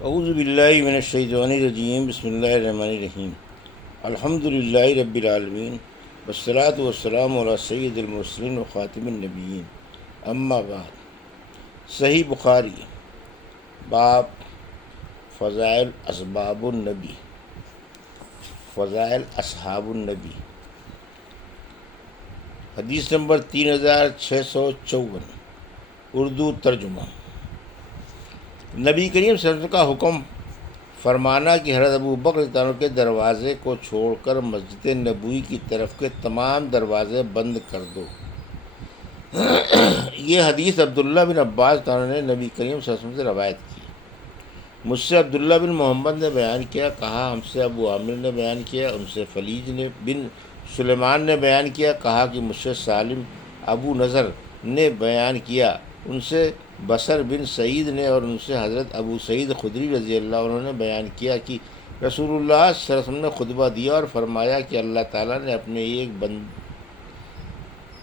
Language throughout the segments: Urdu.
اعوذ باللہ من الشیطان الرجیم، بسم اللہ الرحمن الرحیم۔ الحمد للہ رب العالمین، والصلاة والسلام علی سید المرسلین و خاتم النبیین، اما بعد۔ صحیح بخاری، باب فضائل اسباب النبی، فضائل اصحاب النبی، حدیث نمبر 3654، اردو ترجمہ۔ نبی کریم صلی اللہ علیہ وسلم کا حکم فرمانا کہ حضرت ابو بکر رضی اللہ عنہ کے دروازے کو چھوڑ کر مسجد نبوی کی طرف کے تمام دروازے بند کر دو۔ یہ حدیث عبداللہ بن عباس رضی اللہ عنہ نے نبی کریم صلی اللہ علیہ وسلم سے روایت کی۔ مجھ سے عبداللہ بن محمد نے بیان کیا، کہا ہم سے ابو عامر نے بیان کیا، ان سے خلیج بن سلیمان نے بیان کیا، کہا کہ مجھ سے سالم ابو نضر نے بیان کیا، ان سے بصر بن سعید نے، اور ان سے حضرت ابو سعید خدری رضی اللہ عنہ نے بیان کیا کہ رسول اللہ صلی اللہ علیہ وسلم نے خطبہ دیا اور فرمایا کہ اللہ تعالیٰ نے اپنے ایک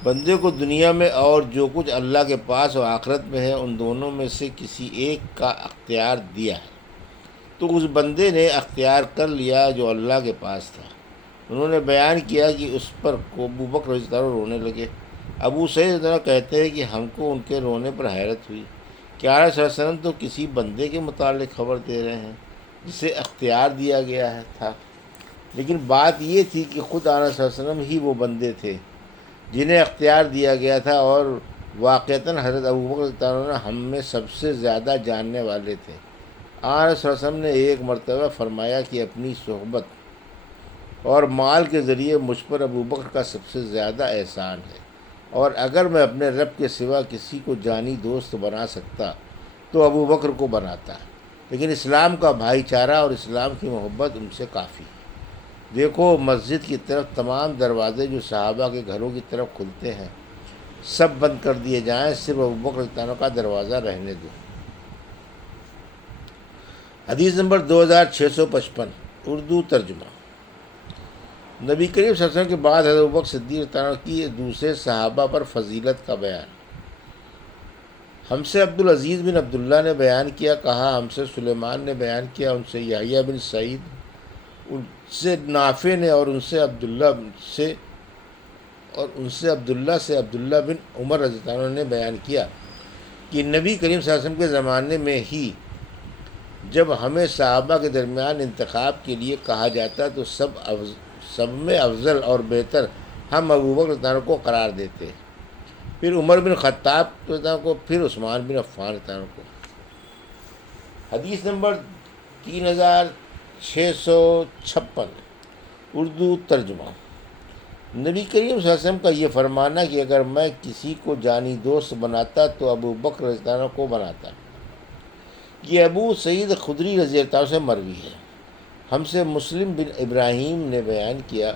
بندے کو دنیا میں اور جو کچھ اللہ کے پاس و آخرت میں ہے ان دونوں میں سے کسی ایک کا اختیار دیا ہے، تو اس بندے نے اختیار کر لیا جو اللہ کے پاس تھا۔ انہوں نے بیان کیا کہ اس پر ابو بکر رضی اللہ عنہ رونے لگے۔ ابو سعید رضی اللہ عنہ کہتے ہیں کہ ہم کو ان کے رونے پر حیرت ہوئی کہ آقا صلی اللہ علیہ وسلم تو کسی بندے کے متعلق خبر دے رہے ہیں جسے اختیار دیا گیا تھا، لیکن بات یہ تھی کہ خود آقا صلی اللہ علیہ وسلم ہی وہ بندے تھے جنہیں اختیار دیا گیا تھا، اور واقعتاً حضرت ابو بکر رضی اللہ عنہ ہم میں سب سے زیادہ جاننے والے تھے۔ آقا صلی اللہ علیہ وسلم نے ایک مرتبہ فرمایا کہ اپنی صحبت اور مال کے ذریعے مجھ پر ابو بکر کا سب سے زیادہ احسان ہے، اور اگر میں اپنے رب کے سوا کسی کو جانی دوست بنا سکتا تو ابو بکر کو بناتا، لیکن اسلام کا بھائی چارہ اور اسلام کی محبت ان سے کافی ہے۔ دیکھو مسجد کی طرف تمام دروازے جو صحابہ کے گھروں کی طرف کھلتے ہیں سب بند کر دیے جائیں، صرف ابو بکر رضی اللہ عنہ کا دروازہ رہنے دو۔ حدیث نمبر 2655، اردو ترجمہ۔ نبی کریم صلی اللہ علیہ وسلم کے بعد حضرت ابوبکر صدیق رضی اللہ عنہ کی دوسرے صحابہ پر فضیلت کا بیان۔ ہم سے عبدالعزیز بن عبداللہ نے بیان کیا، کہا ہم سے سلیمان نے بیان کیا، ان سے یحییٰ بن سعید، ان سے نافع نے، اور ان سے عبداللہ سے عبداللہ بن عمر رضی اللہ عنہ نے بیان کیا کہ نبی کریم صلی اللہ علیہ وسلم کے زمانے میں ہی جب ہمیں صحابہ کے درمیان انتخاب کے لیے کہا جاتا تو سب میں افضل اور بہتر ہم ابو بکر رضی اللہ عنہ کو قرار دیتے، پھر عمر بن خطاب رضی اللہ عنہ کو، پھر عثمان بن عفان رضی اللہ عنہ کو۔ حدیث نمبر 3656، اردو ترجمہ۔ نبی کریم صلی اللہ علیہ وسلم کا یہ فرمانا کہ اگر میں کسی کو جانی دوست بناتا تو ابو بکر رضی اللہ عنہ کو بناتا، یہ ابو سعید خدری رضی اللہ عنہ سے مروی ہے۔ ہم سے مسلم بن ابراہیم نے بیان کیا،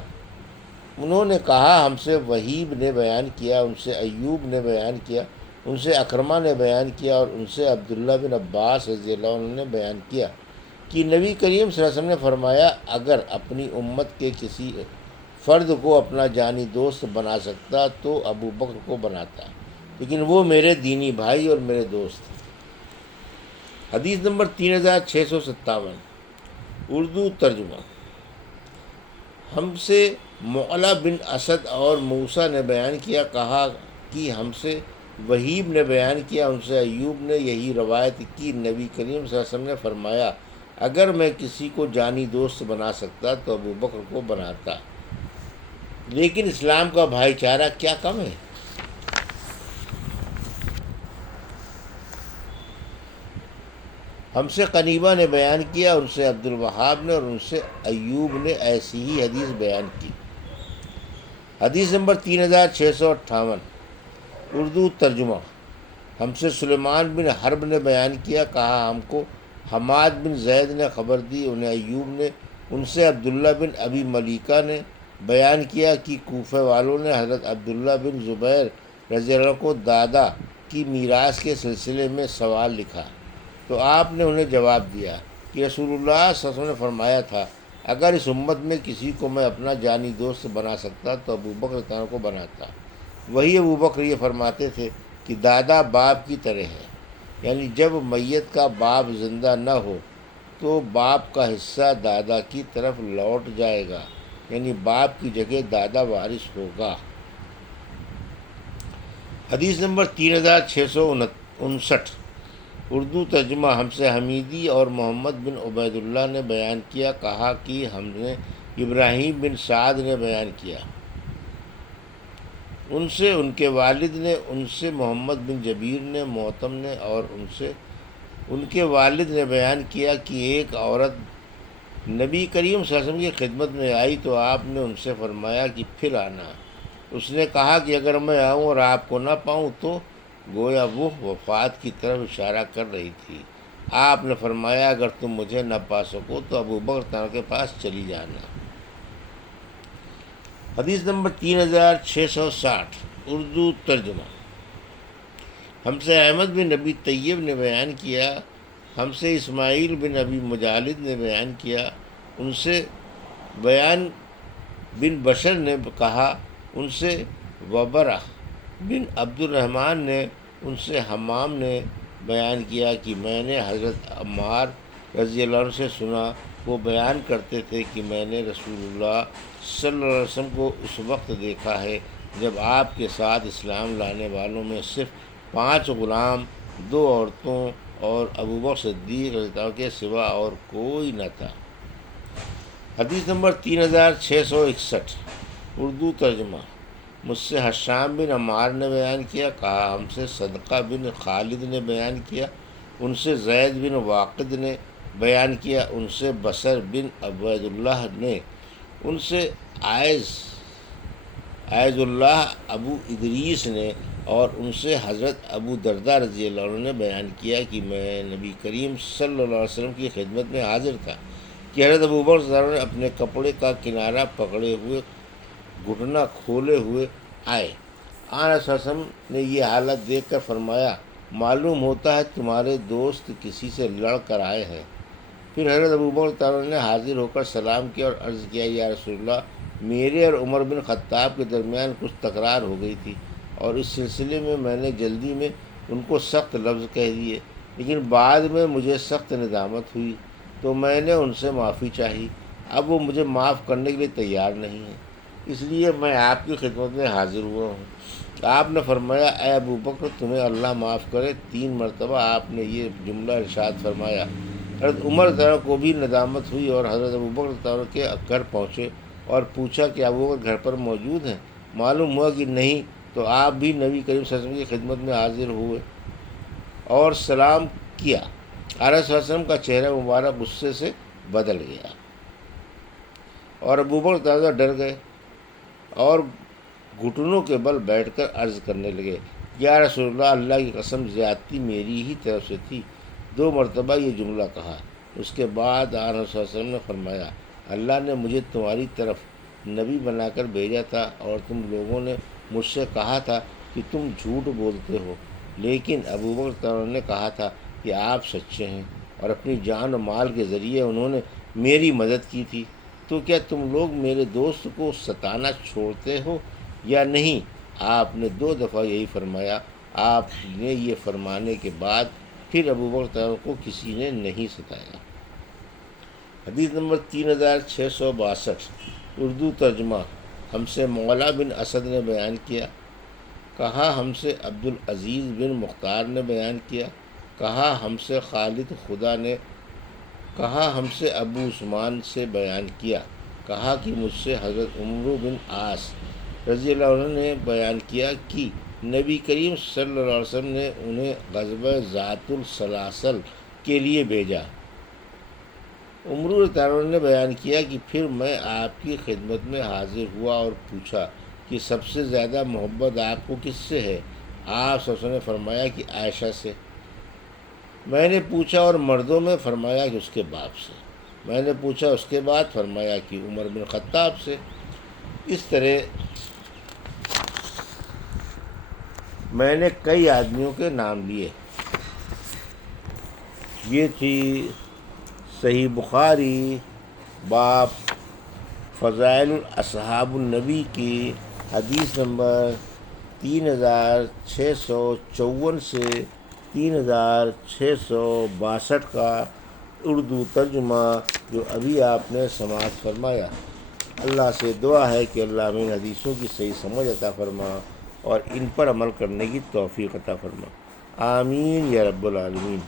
انہوں نے کہا ہم سے وہیب نے بیان کیا، ان سے ایوب نے بیان کیا، ان سے اکرمہ نے بیان کیا، اور ان سے عبداللہ بن عباس رضی اللہ عنہ نے بیان کیا کہ نبی کریم صلی اللہ علیہ وسلم نے فرمایا اگر اپنی امت کے کسی فرد کو اپنا جانی دوست بنا سکتا تو ابو بکر کو بناتا، لیکن وہ میرے دینی بھائی اور میرے دوست ہیں۔ حدیث نمبر 3657، اردو ترجمہ۔ ہم سے معلا بن اسد اور موسیٰ نے بیان کیا، کہا کہ ہم سے وہیب نے بیان کیا، ان سے ایوب نے یہی روایت کی، نبی کریم صلی اللہ علیہ وسلم نے فرمایا اگر میں کسی کو جانی دوست بنا سکتا تو ابو بکر کو بناتا، لیکن اسلام کا بھائی چارہ کیا کم ہے۔ ہم سے قنیبہ نے بیان کیا، ان سے عبد الوہاب نے، اور ان سے ایوب نے ایسی ہی حدیث بیان کی۔ حدیث نمبر 3658، اردو ترجمہ۔ ہم سے سلیمان بن حرب نے بیان کیا، کہا ہم کو حماد بن زید نے خبر دی، انہیں ایوب نے، ان سے عبداللہ بن ابی ملیکہ نے بیان کیا کہ کوفہ والوں نے حضرت عبداللہ بن زبیر رضی اللہ عنہ کو دادا کی میراث کے سلسلے میں سوال لکھا، تو آپ نے انہیں جواب دیا کہ رسول اللہ صلی اللہ علیہ وسلم نے فرمایا تھا اگر اس امت میں کسی کو میں اپنا جانی دوست بنا سکتا تو ابو بکر رضی اللہ عنہ کو بناتا۔ وہی ابو بکر یہ فرماتے تھے کہ دادا باپ کی طرح ہے، یعنی جب میت کا باپ زندہ نہ ہو تو باپ کا حصہ دادا کی طرف لوٹ جائے گا، یعنی باپ کی جگہ دادا وارث ہوگا۔ حدیث نمبر 3659، اردو ترجمہ ہم سے حمیدی اور محمد بن عبید اللہ نے بیان کیا، کہا کہ ہم نے ابراہیم بن سعد نے بیان کیا، ان سے ان کے والد نے، ان سے محمد بن جبیر نے، معتم نے، اور ان سے ان کے والد نے بیان کیا کہ ایک عورت نبی کریم صلی اللہ علیہ وسلم کی خدمت میں آئی تو آپ نے ان سے فرمایا کہ پھر آنا۔ اس نے کہا کہ اگر میں آؤں اور آپ کو نہ پاؤں تو گویا وہ وفات کی طرف اشارہ کر رہی تھی۔ آپ نے فرمایا اگر تم مجھے نہ پا سکو تو ابو بکر کے پاس چلی جانا۔ حدیث نمبر 3660، اردو ترجمہ ہم سے احمد بن نبی طیب نے بیان کیا، ہم سے اسماعیل بن ابی مجالد نے بیان کیا، ان سے بیان بن بشر نے کہا، ان سے وبرہ بن عبد الرحمن نے، ان سے حمام نے بیان کیا کہ میں نے حضرت عمار رضی اللہ عنہ سے سنا، وہ بیان کرتے تھے کہ میں نے رسول اللہ صلی اللہ علیہ وسلم کو اس وقت دیکھا ہے جب آپ کے ساتھ اسلام لانے والوں میں صرف 5 غلام، 2 عورتوں اور ابو بکر صدیق رضی اللہ عنہ کے سوا اور کوئی نہ تھا۔ حدیث نمبر 3661، اردو ترجمہ مجھ سے حشام بن عمار نے بیان کیا، کہا ہم سے صدقہ بن خالد نے بیان کیا، ان سے زید بن واقد نے بیان کیا، ان سے بصر بن عبید اللہ نے، ان سے عائض اللہ ابو ادریس نے، اور ان سے حضرت ابو درداء رضی اللہ عنہ نے بیان کیا کہ میں نبی کریم صلی اللہ علیہ وسلم کی خدمت میں حاضر تھا کہ حضرت ابو بکر رضی اللہ عنہ نے اپنے کپڑے کا کنارہ پکڑے ہوئے گھٹنا کھولے ہوئے آئے۔ آن صلی اللہ علیہ وسلم نے یہ حالت دیکھ کر فرمایا معلوم ہوتا ہے تمہارے دوست کسی سے لڑ کر آئے ہیں۔ پھر حضرت ابو بکر تعالیٰ نے حاضر ہو کر سلام کیا اور عرض کیا یا رسول اللہ، میرے اور عمر بن خطاب کے درمیان کچھ تکرار ہو گئی تھی اور اس سلسلے میں نے جلدی میں ان کو سخت لفظ کہہ دیے، لیکن بعد میں مجھے سخت ندامت ہوئی تو میں نے ان سے معافی چاہی۔ اب وہ مجھے معاف کرنے کے لیے تیار نہیں ہیں، اس لیے میں آپ کی خدمت میں حاضر ہوا ہوں۔ آپ نے فرمایا اے ابو بکر تمہیں اللہ معاف کرے۔ 3 مرتبہ آپ نے یہ جملہ ارشاد فرمایا۔ حضرت عمر تعالیٰ کو بھی ندامت ہوئی اور حضرت ابو بکر تعالیٰ کے گھر پہنچے اور پوچھا کہ ابو بکر گھر پر موجود ہیں؟ معلوم ہوا کہ نہیں، تو آپ بھی نبی کریم صلی اللہ علیہ وسلم کی خدمت میں حاضر ہوئے اور سلام کیا۔ آپ صلی اللہ علیہ وسلم کا چہرہ مبارک غصے سے بدل گیا اور ابو بکر تعالیٰ ڈر گئے اور گھٹنوں کے بل بیٹھ کر عرض کرنے لگے یا رسول اللہ، اللہ کی قسم زیادتی میری ہی طرف سے تھی۔ 2 مرتبہ یہ جملہ کہا۔ اس کے بعد آپ صلی اللہ علیہ وسلم نے فرمایا اللہ نے مجھے تمہاری طرف نبی بنا کر بھیجا تھا اور تم لوگوں نے مجھ سے کہا تھا کہ تم جھوٹ بولتے ہو، لیکن ابو بکر تعالیٰ نے کہا تھا کہ آپ سچے ہیں اور اپنی جان و مال کے ذریعے انہوں نے میری مدد کی تھی، تو کیا تم لوگ میرے دوست کو ستانا چھوڑتے ہو یا نہیں؟ آپ نے 2 دفعہ یہی فرمایا۔ آپ نے یہ فرمانے کے بعد پھر ابو بکر تعالیٰ کو کسی نے نہیں ستایا۔ حدیث نمبر 3662، اردو ترجمہ ہم سے مولا بن اسد نے بیان کیا، کہا ہم سے عبد العزیز بن مختار نے بیان کیا، کہا ہم سے خالد خدا نے، کہا ہم سے ابو عثمان سے بیان کیا، کہا کہ مجھ سے حضرت عمرو بن عاص رضی اللہ عنہ نے بیان کیا کہ نبی کریم صلی اللہ علیہ وسلم نے انہیں غزوہ ذات السلاسل کے لیے بھیجا۔ عمرو تعالیٰ نے بیان کیا کہ پھر میں آپ کی خدمت میں حاضر ہوا اور پوچھا کہ سب سے زیادہ محبت آپ کو کس سے ہے؟ آپ صلی اللہ علیہ وسلم نے فرمایا کہ عائشہ سے۔ میں نے پوچھا اور مردوں میں؟ فرمایا کہ اس کے باپ سے۔ میں نے پوچھا اس کے بعد؟ فرمایا کہ عمر بن خطاب سے۔ اس طرح میں نے کئی آدمیوں کے نام لیے۔ یہ تھی صحیح بخاری باب فضائل اصحاب النبی کی حدیث نمبر 3654 سے 3662 کا اردو ترجمہ جو ابھی آپ نے سماعت فرمایا۔ اللہ سے دعا ہے کہ اللہ ہمیں حدیثوں کی صحیح سمجھ عطا فرما اور ان پر عمل کرنے کی توفیق عطا فرما۔ آمین یا رب العالمین۔